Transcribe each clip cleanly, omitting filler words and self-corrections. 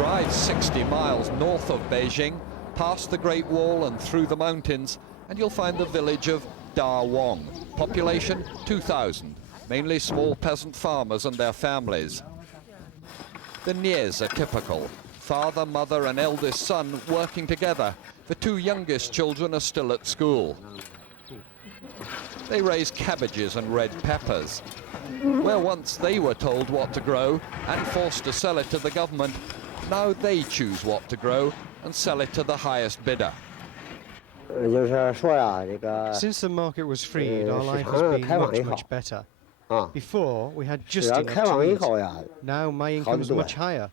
Drive 60 miles north of Beijing, past the Great Wall and through the mountains, and you'll find the village of Da Wang. Population 2,000, mainly small peasant farmers and their families. The Nies are typical. Father, mother and eldest son working together. The two youngest children are still at school. They raise cabbages and red peppers. Where once they were told what to grow and forced to sell it to the government, now they choose what to grow and sell it to the highest bidder. Since the market was freed, our life has been much better. Before, we had just enough to eat. Now my income is much higher.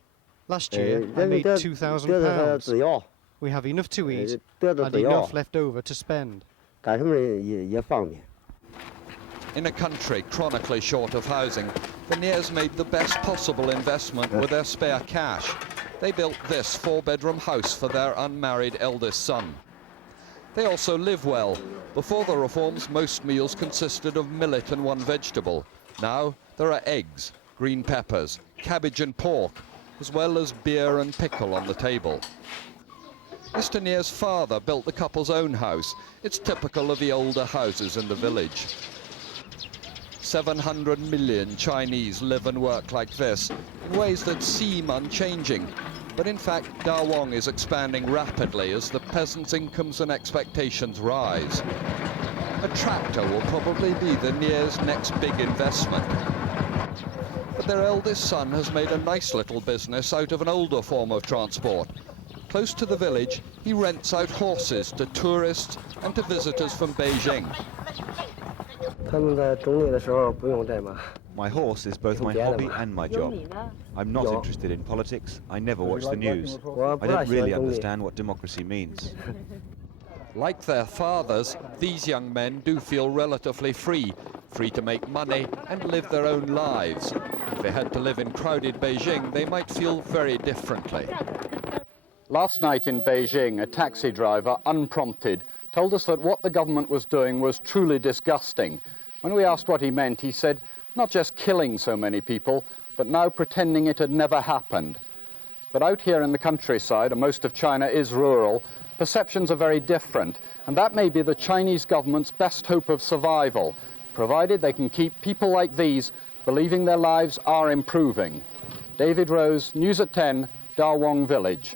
Last year, I made £2,000. We have enough to eat and enough left over to spend. In a country chronically short of housing, the Nies made the best possible investment with their spare cash. They built this four-bedroom house for their unmarried eldest son. They also live well. Before the reforms, most meals consisted of millet and one vegetable. Now there are eggs, green peppers, cabbage and pork, as well as beer and pickle on the table. Mr. Nies' father built the couple's own house. It's typical of the older houses in the village. 700 million Chinese live and work like this in ways that seem unchanging. But in fact, Da Wang is expanding rapidly as the peasants' incomes and expectations rise. A tractor will probably be the Nies' next big investment. But their eldest son has made a nice little business out of an older form of transport. Close to the village, he rents out horses to tourists and to visitors from Beijing. My horse is both my hobby and my job. I'm not interested in politics. I never watch the news. I don't really understand what democracy means. Like their fathers, these young men do feel relatively free to make money and live their own lives. If they had to live in crowded Beijing, they might feel very differently. Last night in Beijing, a taxi driver, unprompted, told us that what the government was doing was truly disgusting. When we asked what he meant, he said, not just killing so many people, but now pretending it had never happened. But out here in the countryside, and most of China is rural, perceptions are very different, and that may be the Chinese government's best hope of survival, provided they can keep people like these believing their lives are improving. David Rose, News at 10, Da Wang Village.